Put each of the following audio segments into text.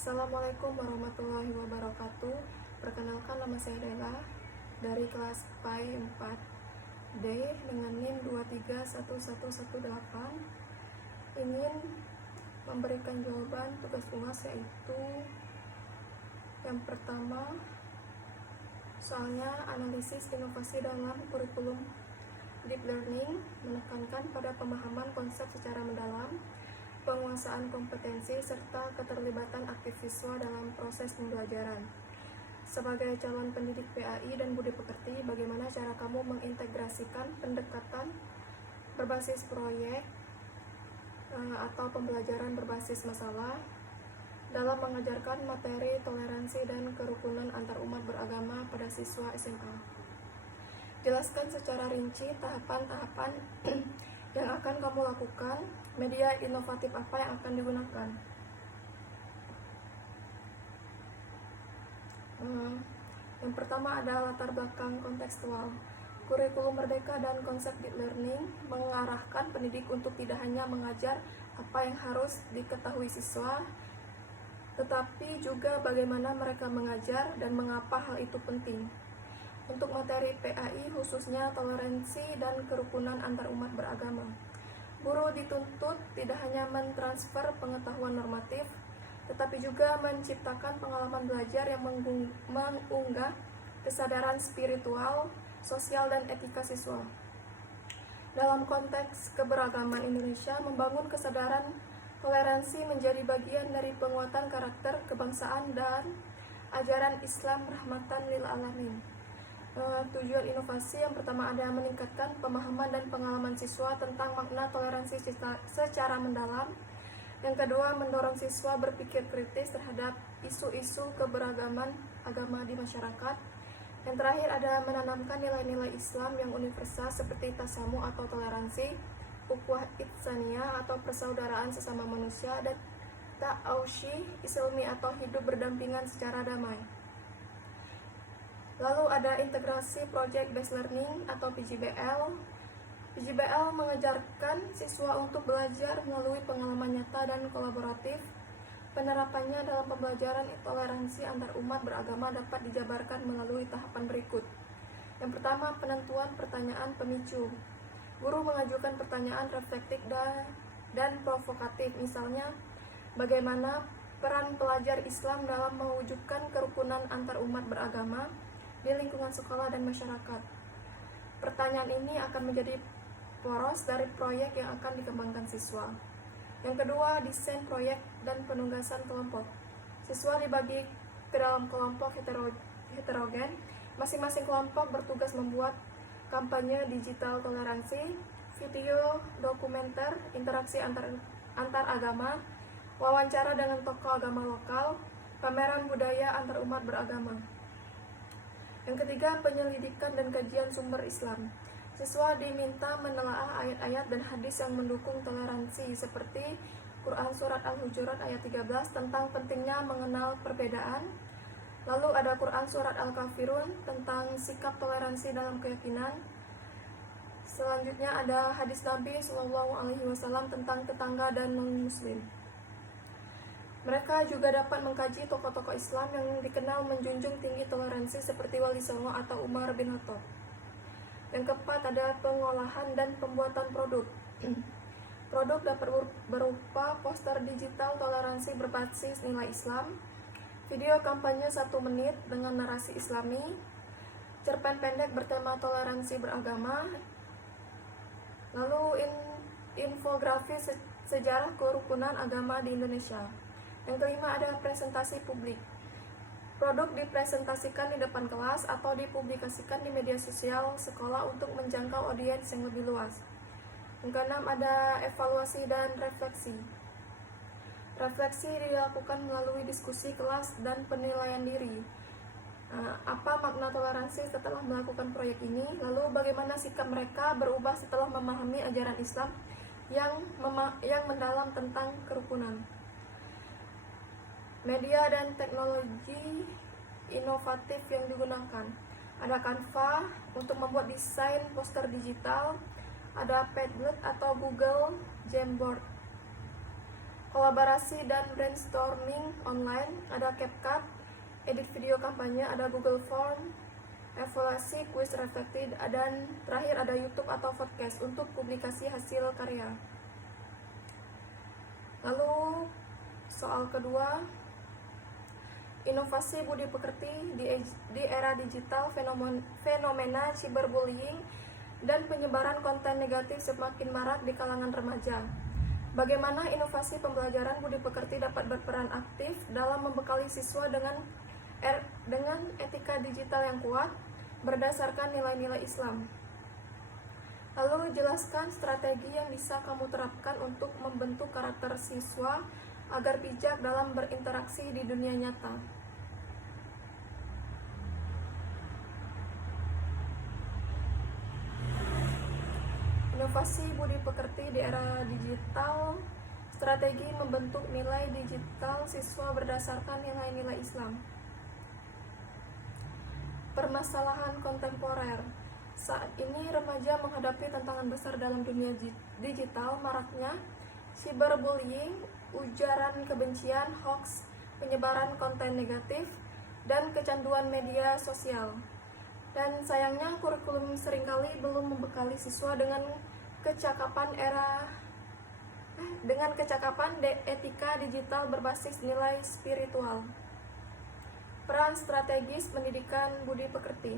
Assalamualaikum warahmatullahi wabarakatuh. Perkenalkan, nama saya Dela dari kelas PAI 4D dengan NIM 231118. Ingin memberikan jawaban tugas UAS, yaitu yang pertama, soalnya analisis inovasi dalam kurikulum deep learning menekankan pada pemahaman konsep secara mendalam, penguasaan kompetensi, serta keterlibatan aktif siswa dalam proses pembelajaran. Sebagai calon pendidik PAI dan budi pekerti, bagaimana cara kamu mengintegrasikan pendekatan berbasis proyek atau pembelajaran berbasis masalah dalam mengajarkan materi toleransi dan kerukunan antarumat beragama pada siswa SMA? Jelaskan secara rinci tahapan-tahapan yang akan kamu lakukan, media inovatif apa yang akan digunakan. Yang pertama ada latar belakang kontekstual. Kurikulum Merdeka dan konsep deep learning mengarahkan pendidik untuk tidak hanya mengajar apa yang harus diketahui siswa, tetapi juga bagaimana mereka mengajar dan mengapa hal itu penting. Untuk materi PAI, khususnya toleransi dan kerukunan antarumat beragama, guru dituntut tidak hanya mentransfer pengetahuan normatif, tetapi juga menciptakan pengalaman belajar yang mengunggah kesadaran spiritual, sosial, dan etika siswa. Dalam konteks keberagaman Indonesia, membangun kesadaran toleransi menjadi bagian dari penguatan karakter kebangsaan dan ajaran Islam rahmatan lil alamin. Tujuan inovasi yang pertama ada meningkatkan pemahaman dan pengalaman siswa tentang makna toleransi secara mendalam. Yang kedua, mendorong siswa berpikir kritis terhadap isu-isu keberagaman agama di masyarakat. Yang terakhir ada menanamkan nilai-nilai Islam yang universal seperti tasamu atau toleransi, ukhuwah ihsaniyah atau persaudaraan sesama manusia, dan ta'awshi islami atau hidup berdampingan secara damai. Lalu ada integrasi project based learning atau PJBL. PJBL mengajarkan siswa untuk belajar melalui pengalaman nyata dan kolaboratif. Penerapannya dalam pembelajaran toleransi antar umat beragama dapat dijabarkan melalui tahapan berikut. Yang pertama, penentuan pertanyaan pemicu. Guru mengajukan pertanyaan reflektif dan provokatif, misalnya bagaimana peran pelajar Islam dalam mewujudkan kerukunan antar umat beragama di lingkungan sekolah dan masyarakat. Pertanyaan ini akan menjadi poros dari proyek yang akan dikembangkan siswa. Yang kedua, desain proyek dan penugasan kelompok. Siswa dibagi ke dalam kelompok heterogen. Masing-masing kelompok bertugas membuat kampanye digital toleransi, video dokumenter, interaksi antar agama, wawancara dengan tokoh agama lokal, pameran budaya antar umat beragama. Yang ketiga, penyelidikan dan kajian sumber Islam. Siswa diminta menelaah ayat-ayat dan hadis yang mendukung toleransi, seperti Quran Surat Al-Hujurat ayat 13 tentang pentingnya mengenal perbedaan. Lalu ada Quran Surat Al-Kafirun tentang sikap toleransi dalam keyakinan. Selanjutnya ada hadis Nabi SAW tentang tetangga dan non-muslim. Mereka juga dapat mengkaji tokoh-tokoh Islam yang dikenal menjunjung tinggi toleransi seperti Wali Songo atau Umar bin Khattab. Yang keempat ada pengolahan dan pembuatan produk. Produk dapat berupa poster digital toleransi berbasis nilai Islam, video kampanye 1 menit dengan narasi Islami, cerpen pendek bertema toleransi beragama, lalu infografis sejarah kerukunan agama di Indonesia. Yang kelima ada presentasi publik. Produk dipresentasikan di depan kelas atau dipublikasikan di media sosial sekolah untuk menjangkau audiens yang lebih luas. Yang keenam ada evaluasi dan refleksi. Refleksi dilakukan melalui diskusi kelas dan penilaian diri. Apa makna toleransi setelah melakukan proyek ini? Lalu bagaimana sikap mereka berubah setelah memahami ajaran Islam yang mendalam tentang kerukunan? Media dan teknologi inovatif yang digunakan. Ada Canva untuk membuat desain poster digital, ada Padlet atau Google Jamboard. kolaborasi dan brainstorming online, ada CapCut, edit video kampanye, ada Google Form, evaluasi, kuis reflected, dan terakhir ada YouTube atau podcast untuk publikasi hasil karya. Lalu soal kedua, inovasi budi pekerti di era digital, fenomena cyberbullying dan penyebaran konten negatif semakin marak di kalangan remaja. Bagaimana inovasi pembelajaran budi pekerti dapat berperan aktif dalam membekali siswa dengan etika digital yang kuat berdasarkan nilai-nilai Islam. Lalu jelaskan strategi yang bisa kamu terapkan untuk membentuk karakter siswa agar bijak dalam berinteraksi di dunia nyata. Inovasi budi pekerti di era digital, strategi membentuk nilai digital siswa berdasarkan nilai-nilai Islam. Permasalahan kontemporer. Saat ini remaja menghadapi tantangan besar dalam dunia digital, maraknya cyberbullying, ujaran kebencian, hoax, penyebaran konten negatif, dan kecanduan media sosial. Dan sayangnya kurikulum seringkali belum membekali siswa dengan kecakapan etika digital berbasis nilai spiritual. Peran strategis pendidikan budi pekerti.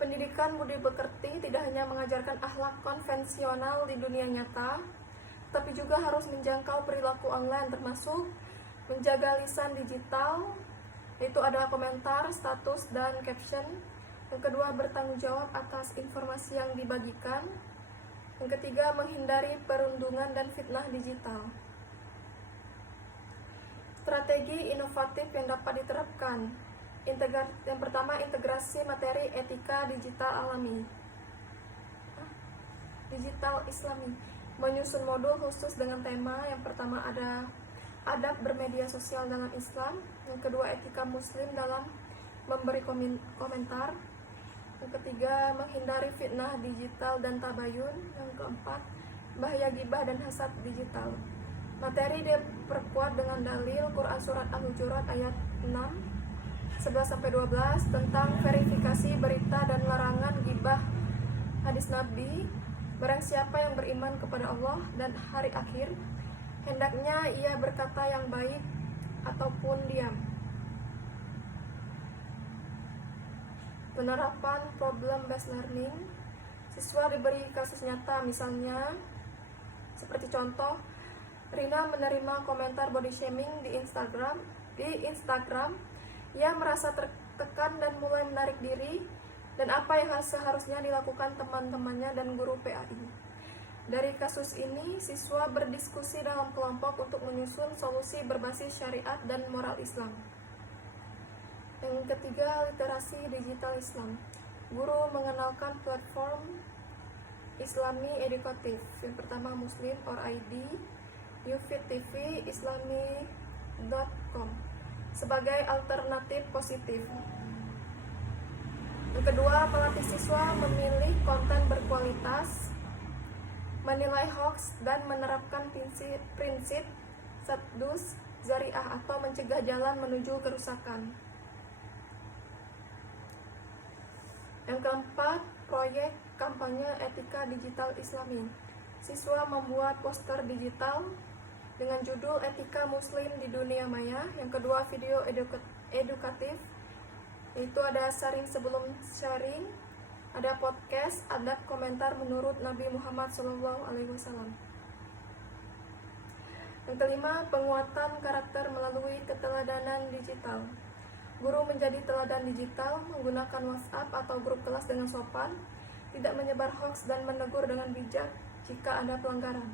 Pendidikan budi pekerti tidak hanya mengajarkan akhlak konvensional di dunia nyata, tapi juga harus menjangkau perilaku online, termasuk menjaga lisan digital, yaitu ada komentar, status, dan caption. Yang kedua, bertanggung jawab atas informasi yang dibagikan. Yang ketiga, menghindari perundungan dan fitnah digital. Strategi inovatif yang dapat diterapkan. Yang pertama, integrasi materi etika digital Islami. Menyusun modul khusus dengan tema. Yang pertama ada adab bermedia sosial dalam Islam. Yang kedua, etika muslim dalam memberi komentar. Yang ketiga, menghindari fitnah digital dan tabayun. Yang keempat, bahaya gibah dan hasad digital. Materi diperkuat dengan dalil Quran Surat Al-Hujurat ayat 6, 11-12 tentang verifikasi berita dan larangan gibah. Hadis Nabi, barang siapa yang beriman kepada Allah dan hari akhir, hendaknya ia berkata yang baik ataupun diam. Penerapan problem-based learning. Siswa diberi kasus nyata, misalnya seperti contoh, Rina menerima komentar body shaming di Instagram. Ia merasa tertekan dan mulai menarik diri, dan apa yang seharusnya dilakukan teman-temannya dan guru PAI. Dari kasus ini, siswa berdiskusi dalam kelompok untuk menyusun solusi berbasis syariat dan moral Islam. Yang ketiga, literasi digital Islam. Guru mengenalkan platform Islami edukatif. Yang pertama, Muslim or ID, Yufid TV, Islami.com sebagai alternatif positif. Yang kedua, pelatih siswa memilih konten berkualitas, menilai hoax, dan menerapkan prinsip Saddus Zari'ah atau mencegah jalan menuju kerusakan. Yang keempat, proyek kampanye etika digital Islami. Siswa membuat poster digital dengan judul Etika Muslim di Dunia Maya. Yang kedua, video edukatif, yaitu ada sharing sebelum sharing, ada podcast, adab komentar menurut Nabi Muhammad SAW. Yang kelima, penguatan karakter melalui keteladanan digital. Guru menjadi teladan digital, menggunakan WhatsApp atau grup kelas dengan sopan, tidak menyebar hoax dan menegur dengan bijak jika ada pelanggaran.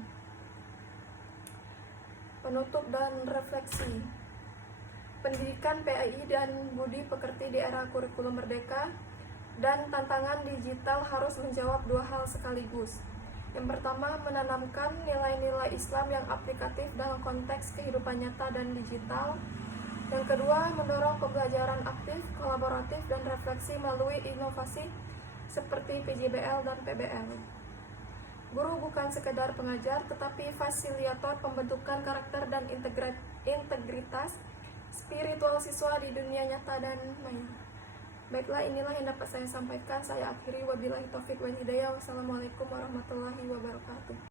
Penutup dan refleksi. Pendidikan PAI dan budi pekerti di era kurikulum merdeka dan tantangan digital harus menjawab dua hal sekaligus. Yang pertama, menanamkan nilai-nilai Islam yang aplikatif dalam konteks kehidupan nyata dan digital. Yang kedua, mendorong pembelajaran aktif, kolaboratif, dan refleksi melalui inovasi seperti PJBL dan PBL. Guru bukan sekedar pengajar, tetapi fasilitator pembentukan karakter dan integritas spiritual siswa di dunia nyata dan maya. Baiklah, inilah yang dapat saya sampaikan. Saya akhiri, wabillahi taufik wal hidayah. Wassalamualaikum warahmatullahi wabarakatuh.